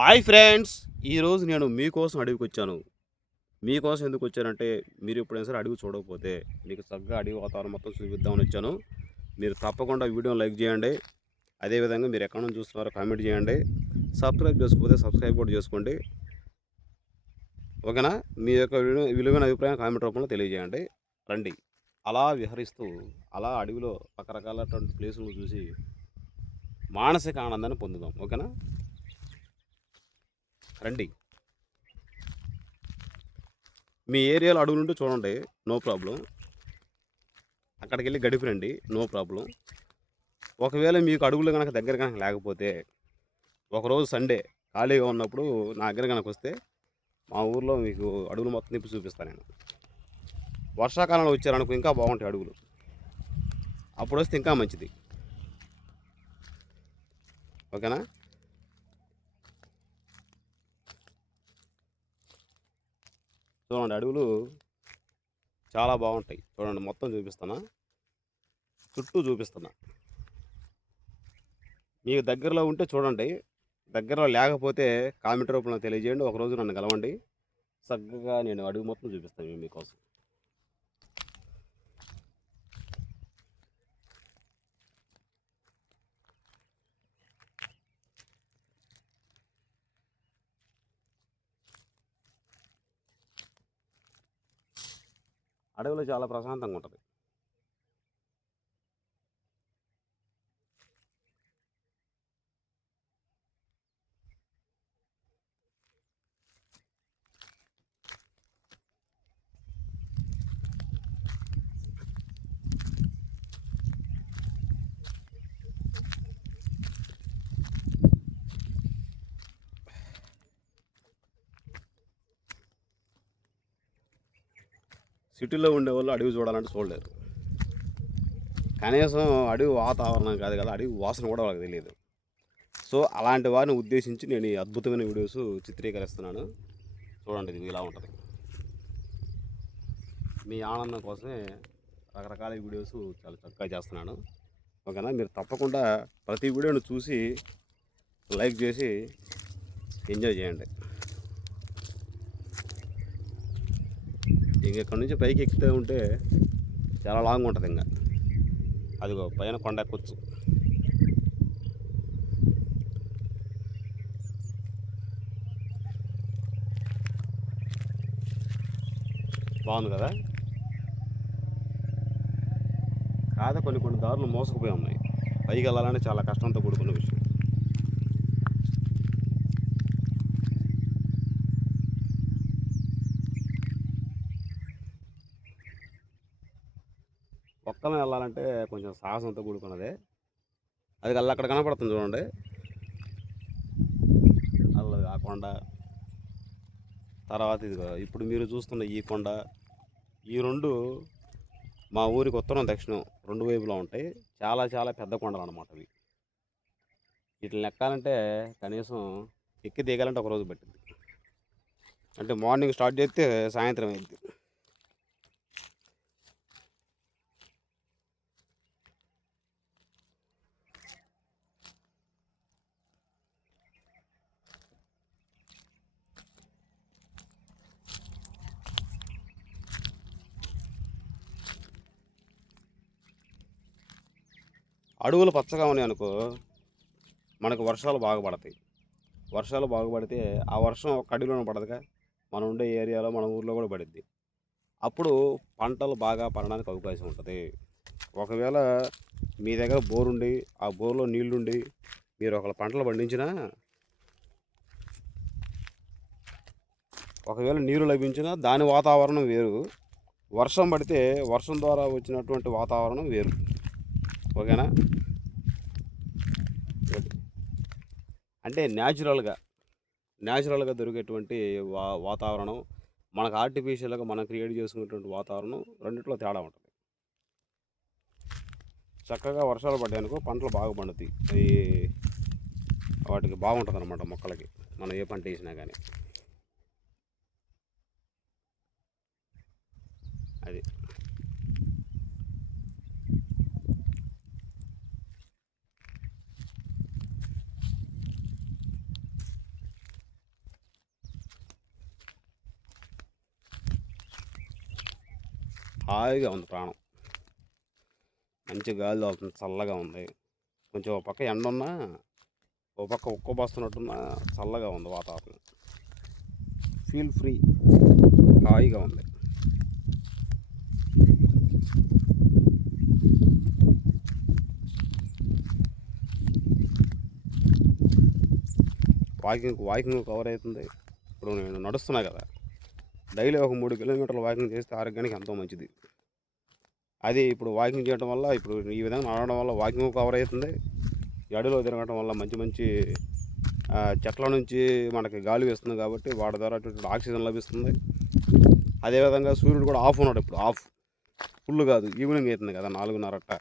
Hi friends! ఈరోజు నేను మీకోసం అడవికొచ్చాను. మీకోసం ఎందుకొచ్చానంటే, మీరు ఎప్పుడైనా సరే అడవి చూడకపోతే, మీకు చక్కగా అడవి వాతావరణం మొత్తం చూపిద్దామని వచ్చాను. మీరు తప్పకుండా వీడియోని లైక్ చేయండి. అదేవిధంగా మీరు ఎక్కడి నుంచి చూస్తున్నారో కామెంట్ చేయండి. సబ్స్క్రైబ్ చేసుకోకపోతే సబ్స్క్రైబ్ కూడా చేసుకోండి. ఓకేనా? మీ యొక్క విలువైన అభిప్రాయం కామెంట్ రూపంలో తెలియజేయండి. రండి. అలా విహరిస్తూ, అలా అడవిలో రకరకాలటువంటి ప్లేసులను చూసి మానసిక ఆనందాన్ని పొందుదాం. ఓకేనా? రండి. మీ ఏరియాలో అడవులుంటే చూడండి. No problem. అక్కడికెళ్ళి గడిపిరండి. No problem. ఒకవేళ మీకు అడవులు గనక దగ్గర గనక లేకపోతే, ఒకరోజు సండే ఖాళీగా ఉన్నప్పుడు నా దగ్గర గనకొస్తే, మా ఊర్లో మీకు అడవులు మొత్తం తిప్పి చూపిస్తా నేను. వర్షాకాలంలో వచ్చారనుకో ఇంకా బాగుంటాయి అడవులు. అప్పుడొస్తే ఇంకా మంచిది. ఓకేనా? చూడండి అడవులు చాలా బాగుంటాయి. చూడండి మొత్తం చూపిస్తున్నా. చుట్టూ చూపిస్తున్నా. మీకు దగ్గరలో ఉంటే చూడండి. దగ్గరలో లేకపోతే కామెంట్ రూపంలో తెలియజేయండి. ఒకరోజు నన్ను కలవండి. చక్కగా నేను అడవి మొత్తం చూపిస్తాను మీకోసం. అడవిలో చాలా ప్రశాంతంగా ఉంటది. సిటీలో ఉండేవాళ్ళు అడవి చూడాలంటే చూడలేరు. కనీసం అడవి వాతావరణం కాదు కదా, అడవి వాసన కూడా వాళ్ళకి తెలియదు. సో అలాంటి వారిని ఉద్దేశించి నేను ఈ అద్భుతమైన వీడియోస్ చిత్రీకరిస్తున్నాను. చూడండి ఇది ఇలా ఉంటుంది. మీ ఆనందం కోసమే రకరకాల వీడియోస్ చాలా చక్కగా చేస్తున్నాను. ఓకేనా? మీరు తప్పకుండా ప్రతి వీడియోను చూసి లైక్ చేసి ఎంజాయ్ చేయండి. ఇంక ఇక్కడ నుంచి పైకి ఎక్కుతూ ఉంటే చాలా లాంగ్ ఉంటుంది. ఇంకా అదిగో పైన కొండ ఎక్కొచ్చు. బాగుంది కదా? కాదు, కొన్ని కొన్ని దారులు మోసకుపోయి ఉన్నాయి. పైకి వెళ్ళాలంటే చాలా కష్టంతో కూడుకున్న విషయం. ఒక్కనే వెళ్ళాలంటే కొంచెం సాహసంతో కూడుకున్నదే. అది అక్కడ కనపడుతుంది చూడండి. అల్లది ఆ కొండ, తర్వాత ఇదిగో ఇప్పుడు మీరు చూస్తున్న ఈ కొండ, ఈ రెండు మా ఊరికి ఉత్తరం దక్షిణం రెండు వైపులా ఉంటాయి. చాలా చాలా పెద్ద కొండలు అనమాట అవి. వీటిని ఎక్కాలంటే కనీసం ఎక్కి దిగాలంటే ఒక రోజు పట్టింది. అంటే మార్నింగ్ స్టార్ట్ చేస్తే సాయంత్రం అయింది. అడవులు పచ్చగా ఉన్నాయి అనుకో, మనకు వర్షాలు బాగా పడతాయి. వర్షాలు బాగుపడితే ఆ వర్షం ఒక అడవిలోనే పడదుగా, మనం ఉండే ఏరియాలో మన ఊర్లో కూడా పడిద్ది. అప్పుడు పంటలు బాగా పడడానికి అవకాశం ఉంటుంది. ఒకవేళ మీ దగ్గర బోరుండి ఆ బోరులో నీళ్లుండి మీరు ఒకవేళ పంటలు పండించినా, ఒకవేళ నీరు లభించినా దాని వాతావరణం వేరు. వర్షం పడితే వర్షం ద్వారా వచ్చినటువంటి వాతావరణం వేరు. ఓకేనా? అంటే న్యాచురల్గా దొరికేటువంటి వాతావరణం, మనకు ఆర్టిఫిషియల్గా మనం క్రియేట్ చేసుకునేటువంటి వాతావరణం రెండిట్లో తేడా ఉంటుంది. చక్కగా వర్షాలు పడ్డాయనుకో పంటలు బాగా పండుతాయి. అవి వాటికి బాగుంటుంది అనమాట మొక్కలకి, మనం ఏ పంట వేసినా కానీ. అది హాయిగా ఉంది ప్రాణం. మంచి గాలి తోలుతుంది, చల్లగా ఉంది. కొంచెం ఒక పక్క ఎండ ఉన్నా, ఒక పక్క ఉక్కబోస్తున్నట్టున్నా చల్లగా ఉంది వాతావరణం. ఫీల్ ఫ్రీ, హాయిగా ఉంది. వాకింగ్ కవర్ అవుతుంది. ఇప్పుడు నేను నడుస్తున్నా కదా, డైలీ ఒక 3 కిలోమీటర్లు వాకింగ్ చేస్తే ఆరోగ్యానికి ఎంతో మంచిది. అది ఇప్పుడు వాకింగ్ చేయడం వల్ల, ఇప్పుడు ఈ విధంగా నడవడం వల్ల వాకింగ్ కవర్ అవుతుంది. ఈ అడవిలో తిరగడం వల్ల మంచి మంచి చెట్ల నుంచి మనకి గాలి వేస్తుంది కాబట్టి వాటి ద్వారా ఆక్సిజన్ లభిస్తుంది. అదేవిధంగా సూర్యుడు కూడా ఆఫ్ ఉన్నాడు, ఇప్పుడు ఆఫ్, ఫుల్ కాదు, ఈవినింగ్ అవుతుంది కదా 4:30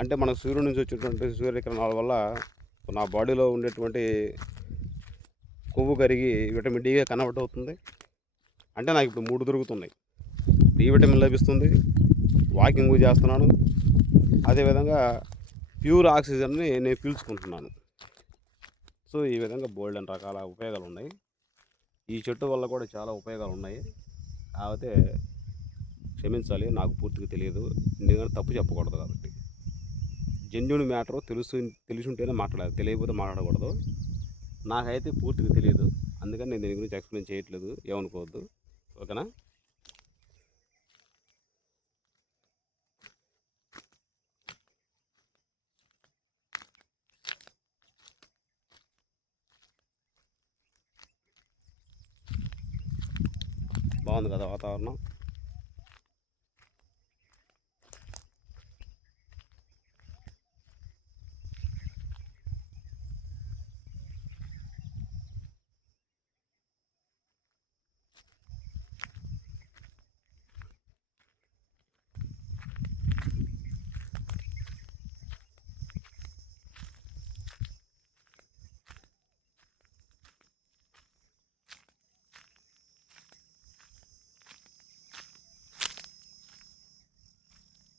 అంటే మనకు సూర్యుడి నుంచి వచ్చేటువంటి సూర్యకిరణాల వల్ల నా బాడీలో ఉండేటువంటి కొవ్వు కరిగి విటమిన్ డిగా కన్వర్ట్ అవుతుంది. అంటే నాకు ఇప్పుడు 3 దొరుకుతున్నాయి. డి విటమిన్ లభిస్తుంది, వాకింగ్ చేస్తున్నాను, అదేవిధంగా ప్యూర్ ఆక్సిజన్ని నేను పీల్చుకుంటున్నాను. సో ఈ విధంగా బోల్డ్ అని రకాల ఉపయోగాలు ఉన్నాయి. ఈ చెట్టు వల్ల కూడా చాలా ఉపయోగాలు ఉన్నాయి. కాకపోతే క్షమించాలి, నాకు పూర్తిగా తెలియదు, ఎందుకంటే తప్పు చెప్పకూడదు కాబట్టి. జెన్యున్ మ్యాటర్ తెలిసి ఉంటేనే మాట్లాడాలి, తెలియకపోతే మాట్లాడకూడదు. నాకైతే పూర్తిగా తెలియదు, అందుకని నేను దీని గురించి ఎక్స్ప్లెయిన్ చేయట్లేదు, ఏమనుకోవద్దు, ఓకేనా. బాగుంది కదా వాతావరణం.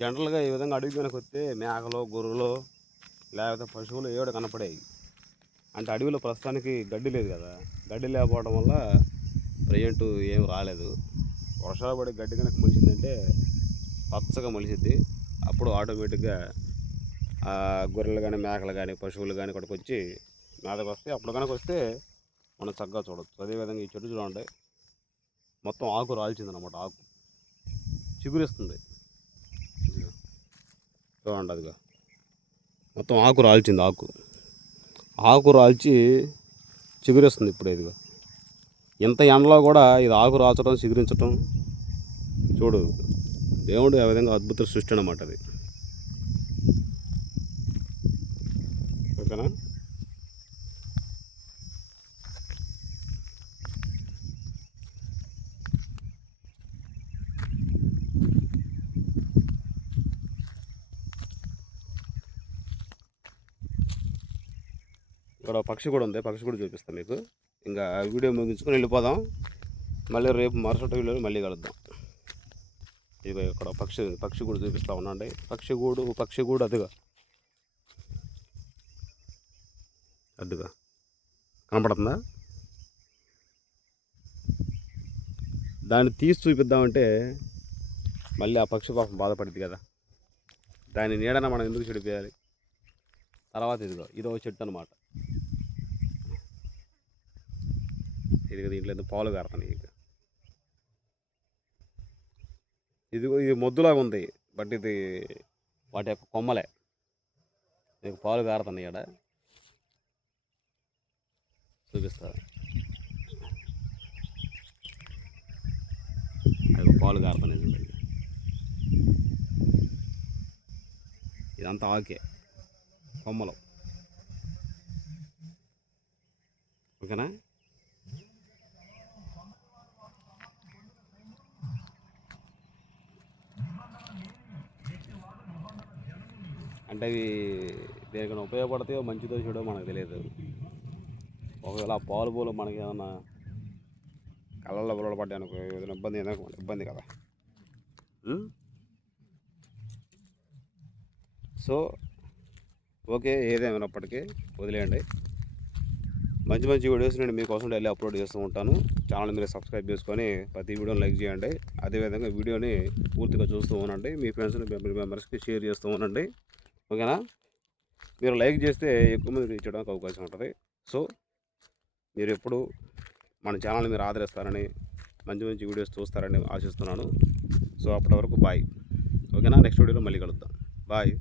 జనరల్గా ఈ విధంగా అడవి కనుక వస్తే మేకలు, గొర్రెలు, లేకపోతే పశువులు ఏడు కనపడేవి. అంటే అడవిలో ప్రస్తుతానికి గడ్డి లేదు కదా, గడ్డి లేకపోవడం వల్ల ప్రజెంట్ ఏం రాలేదు. వర్షాలు పడి గడ్డి కనుక మొలిచిందంటే పచ్చగా మొలిసిద్ది. అప్పుడు ఆటోమేటిక్గా గొర్రెలు కానీ, మేకలు కానీ, పశువులు కానీ ఇక్కడికి వచ్చి మేతకు వస్తే, అప్పుడు కనుక వస్తే మనం చక్కగా చూడవచ్చు. అదేవిధంగా ఈ చెట్టు చూడండి, మొత్తం ఆకు రాల్చిందనమాట, ఆకు చిగురిస్తుంది చూడండి, అదిగా మొత్తం ఆకు రాల్చింది, ఆకు రాల్చి చిగురిస్తుంది ఇప్పుడు. ఇదిగా ఇంత ఎండలో కూడా ఇది ఆకు రాల్చడం, చిగురించడం చూడు, దేవుడు ఆ విధంగా అద్భుత సృష్టి అన్నమాట అది, ఓకేనా. ఇక్కడ పక్షి కూడా ఉంది, పక్షి కూడా చూపిస్తాను మీకు. ఇంకా వీడియో ముగించుకొని వెళ్ళిపోదాం, మళ్ళీ రేపు మరుసటి వీడియోలో మళ్ళీ కలుద్దాం. ఇక ఇక్కడ పక్షి కూడా చూపిస్తూ ఉన్నాండి. పక్షి గూడు అదిగా కనపడుతుందా. దాన్ని తీసి చూపిద్దామంటే మళ్ళీ ఆ పక్షి పాపం బాధపడుద్ది కదా, దాని నీడన మనం ఎందుకు చెడిపోయాలి. తర్వాత ఇదో చెట్టు అనమాట, దీంట్లో ఎందుకు పాలు కారుతున్నాయి. ఇది మొద్దులాగా ఉంది, బట్ ఇది వాటి యొక్క కొమ్మలే, నీకు పాలు కారుతున్నాయి. ఇక్కడ చూపిస్తా, అది పాలు కారుతున్నాయి చూడండి. ఇదంతా ఆకే, కొమ్మలు, ఓకేనా. అంటే అవి దేనికైనా ఉపయోగపడతాయో, మంచిదో చెడో మనకు తెలియదు. ఒకవేళ ఆ పాలు పూలు మనకి ఏమన్నా కళ్ళల్లో బుల్లలు పడ్డాయనుకో, ఏదైనా ఇబ్బంది కదా. సో ఓకే, ఏదేమైనప్పటికీ వదిలేయండి. మంచి మంచి వీడియోస్ నేను మీకోసం డైలీ అప్లోడ్ చేస్తూ ఉంటాను. ఛానల్ మీరు సబ్స్క్రైబ్ చేసుకొని ప్రతి వీడియోని లైక్ చేయండి. అదేవిధంగా వీడియోని పూర్తిగా చూస్తూ ఉండండి. మీ ఫ్రెండ్స్ని ఫ్యామిలీ మెంబర్స్కి షేర్ చేస్తూ ఉండండి. ఓకేనా? మీరు లైక్ చేస్తే ఎక్కువ మందికి రీచ్ అవ్వడానికి అవకాశం ఉంటుంది. సో మీరు ఎప్పుడు మన ఛానల్ని మీరు ఆదరిస్తారని, మంచి మంచి వీడియోస్ చూస్తారని ఆశిస్తున్నాను. సో అప్పటి వరకు బాయ్. ఓకేనా? నెక్స్ట్ వీడియోలో మళ్ళీ కలుద్దాం. బాయ్.